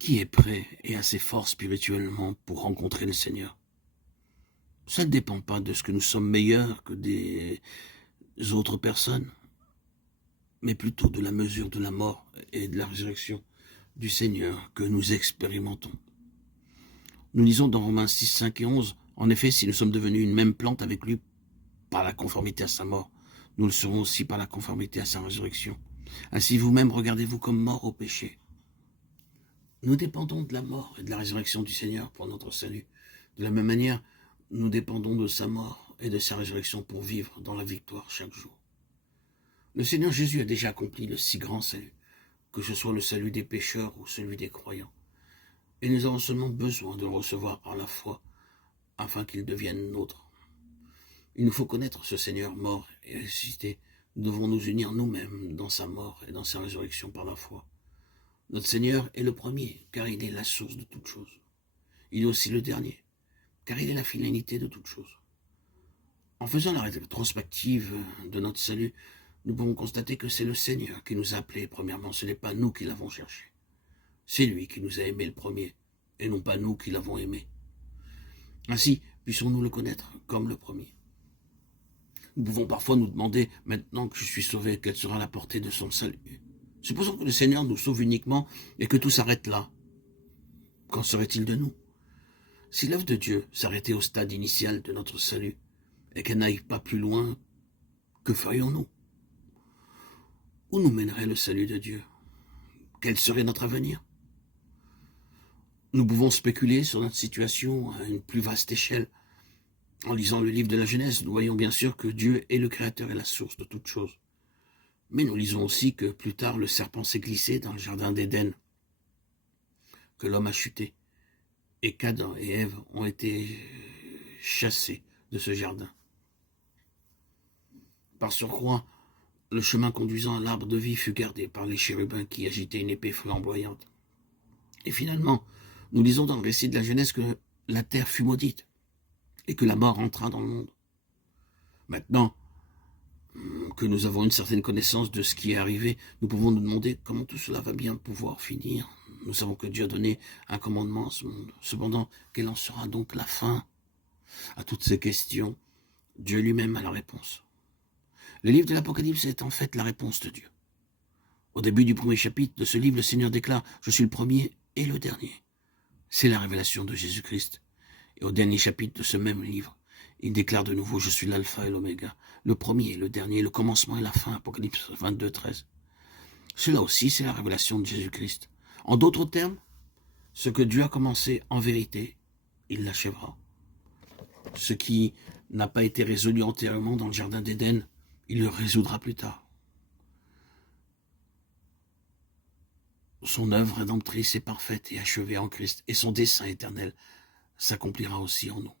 Qui est prêt et assez fort spirituellement pour rencontrer le Seigneur? Ça ne dépend pas de ce que nous sommes meilleurs que des autres personnes, mais plutôt de la mesure de la mort et de la résurrection du Seigneur que nous expérimentons. Nous lisons dans Romains 6, 5 et 11, en effet, si nous sommes devenus une même plante avec lui par la conformité à sa mort, nous le serons aussi par la conformité à sa résurrection. Ainsi vous-même regardez-vous comme mort au péché. Nous dépendons de la mort et de la résurrection du Seigneur pour notre salut. De la même manière, nous dépendons de sa mort et de sa résurrection pour vivre dans la victoire chaque jour. Le Seigneur Jésus a déjà accompli le si grand salut, que ce soit le salut des pécheurs ou celui des croyants. Et nous avons seulement besoin de le recevoir par la foi, afin qu'il devienne nôtre. Il nous faut connaître ce Seigneur mort et ressuscité. Nous devons nous unir nous-mêmes dans sa mort et dans sa résurrection par la foi. Notre Seigneur est le premier, car il est la source de toutes choses. Il est aussi le dernier, car il est la finalité de toutes choses. En faisant la rétrospective de notre salut, nous pouvons constater que c'est le Seigneur qui nous a appelés. Premièrement, ce n'est pas nous qui l'avons cherché. C'est lui qui nous a aimés le premier, et non pas nous qui l'avons aimé. Ainsi, puissions-nous le connaître comme le premier. Nous pouvons parfois nous demander, maintenant que je suis sauvé, quelle sera la portée de son salut. Supposons que le Seigneur nous sauve uniquement et que tout s'arrête là. Qu'en serait-il de nous? Si l'œuvre de Dieu s'arrêtait au stade initial de notre salut et qu'elle n'aille pas plus loin, que ferions-nous? Où nous mènerait le salut de Dieu? Quel serait notre avenir? Nous pouvons spéculer sur notre situation à une plus vaste échelle. En lisant le livre de la Genèse, nous voyons bien sûr que Dieu est le créateur et la source de toutes choses. Mais nous lisons aussi que plus tard, le serpent s'est glissé dans le jardin d'Éden, que l'homme a chuté, et qu'Adam et Ève ont été chassés de ce jardin. Par surcroît, le chemin conduisant à l'arbre de vie fut gardé par les chérubins qui agitaient une épée flamboyante. Et finalement, nous lisons dans le récit de la Genèse que la terre fut maudite et que la mort entra dans le monde. Maintenant que nous avons une certaine connaissance de ce qui est arrivé, nous pouvons nous demander comment tout cela va bien pouvoir finir. Nous savons que Dieu a donné un commandement à ce monde. Cependant, quelle en sera donc la fin? À toutes ces questions, Dieu lui-même a la réponse. Le livre de l'Apocalypse est en fait la réponse de Dieu. Au début du premier chapitre de ce livre, le Seigneur déclare « Je suis le premier et le dernier ». C'est la révélation de Jésus-Christ. Et au dernier chapitre de ce même livre, il déclare de nouveau « Je suis l'alpha et l'oméga », le premier, le dernier, le commencement et la fin, Apocalypse 22, 13. Cela aussi, c'est la révélation de Jésus-Christ. En d'autres termes, ce que Dieu a commencé en vérité, il l'achèvera. Ce qui n'a pas été résolu antérieurement dans le jardin d'Éden, il le résoudra plus tard. Son œuvre rédemptrice est parfaite et achevée en Christ, et son dessein éternel s'accomplira aussi en nous.